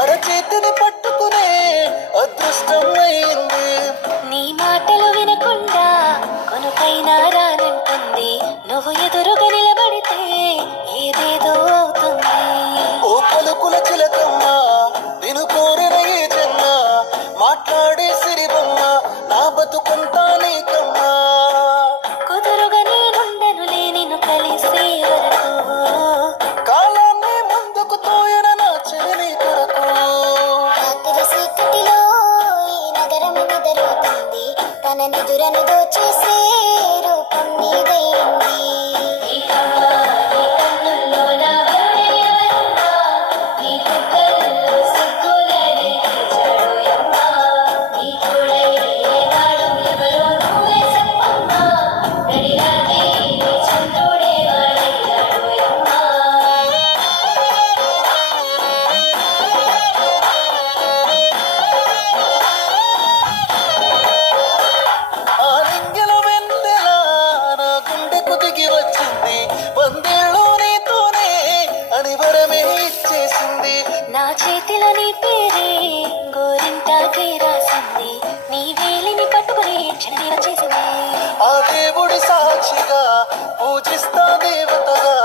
అరచేతిని పట్టుకునే అదృష్టం అయింది. నీ మాటలు వినకుండా కొనుకైనా రానంటుంది. నువ్వు ఎదురుగా నిలబడితే ఏదేదో అవుతుంది. ఓ పలుకుల చిలకమ్మ నిన్ను కోరిన ఈ జన్మ మాట్లాడే సిరిబొమ్మ నా బతుకంతా నీకమ్మా. కుదురుగా నేనుండనులే నిన్ను కలిసే వరకు. కాలాన్ని ముందుకు తోయన నా చెలి కొరకు. రాత్రి చీకటిలో ఈ నగరం నిద్రపోతుంది. తన నిదురను దోచేసే రూపం నీదైంది. నా చేతిలో నీ పేరే గోరింటాకే రాసింది. నీ వేలిని పట్టుకుని క్షణమేర చేసింది. ఆ దేవుడి సాక్షిగా పూజిస్తా దేవతగా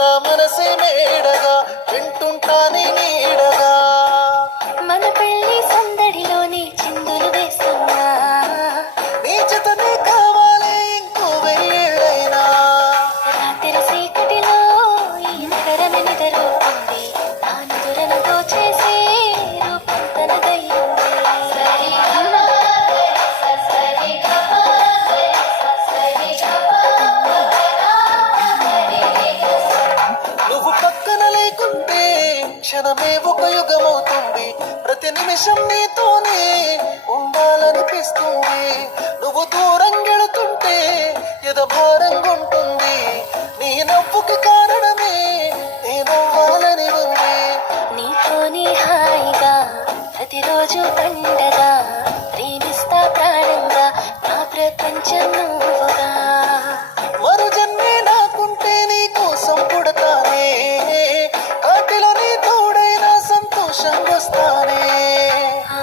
నా మనసే మేడగా వింటుంటానే నీడగా. మన పెళ్లి సందడిలోని చిందులు వేస్తున్నా. నీ జతనే కావాలి ఇంకో వెయ్యేళ్ళైనా. రాత్రి చీకటిలో ఈ నగరం నిద్రపోతుంది. నా నిదురను దోచేసే రూపం తనదయ్యింది. నువ్వు పక్కన లేకుంటే క్షణమే ఒక యుగమవుతుంది. ప్రతి నిమిషం నీతోనే ఉండాలనిపిస్తుంది. నువ్వు దూరం గెడుతుంటే ఎదభారంగా ఉంటుంది. నీ నవ్వుకి కారణమే నీ నవ్వాలని ఉంది. నీతోనే హాయిగా ప్రతిరోజు పండగా ప్రేమిస్తా ప్రాణంగా నా ప్రపంచం నువ్వుగా. మరు జన్మే నాకుంటే నీ కోసం పుడతానే. కాటిలో నీ తోడైనా సంతోషం వస్తానే. ఆ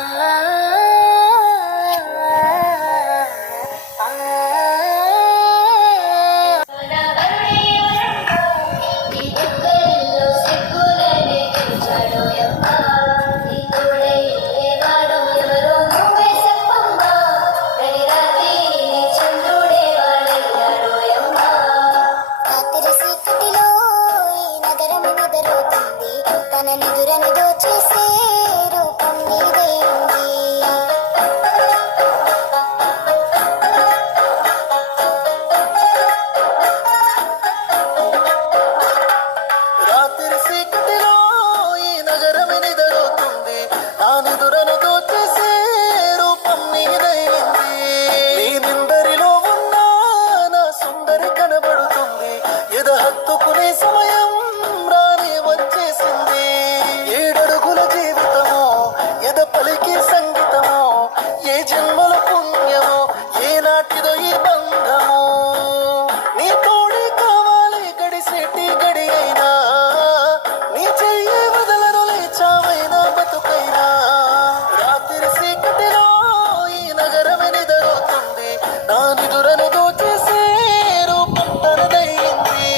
ఈ బంధము నీ తోడే కావాలి గడిసేటి గడి అయినా నీ చెయ్యి వదలను లేచావైనా బతుకైనా రాత్రి చీకటిలో ఈ నగరమే నిదరవుతుంది నా నిదురను దోచేసే రూపం తనదయ్యింది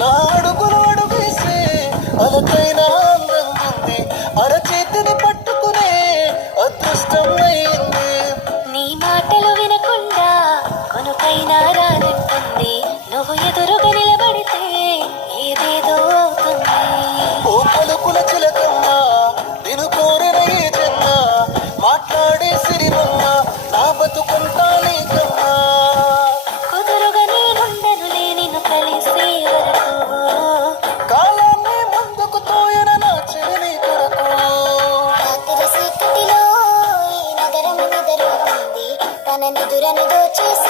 నా అడుగులు అడుగేసే అలకైనా అందంగా ఉంది అరచేతిని పట్టుకునే అదృష్టం అయింది నీ మాటలు వినకుండా కొనుకైనా రానంటుంది నువ్వు ఎదురుగా నిలబడితే ఏదేదో అవుతుంది ఓ పలుకుల చిలకమ్మ నేను కోరిన ఈ జన్మ మాట్లాడే సిరిమమ్మ నా బతుకుంటా నీకమ్మా కుదురుగా నేనుండనులే నిన్ను కలిసే వరకు కాలాన్ని ముందుకు తోయన నా చెలి కొరకు రాత్రి చీకటిలో ఈ నగరం నిద్రపోతుంది తన నిదురను దోచేసి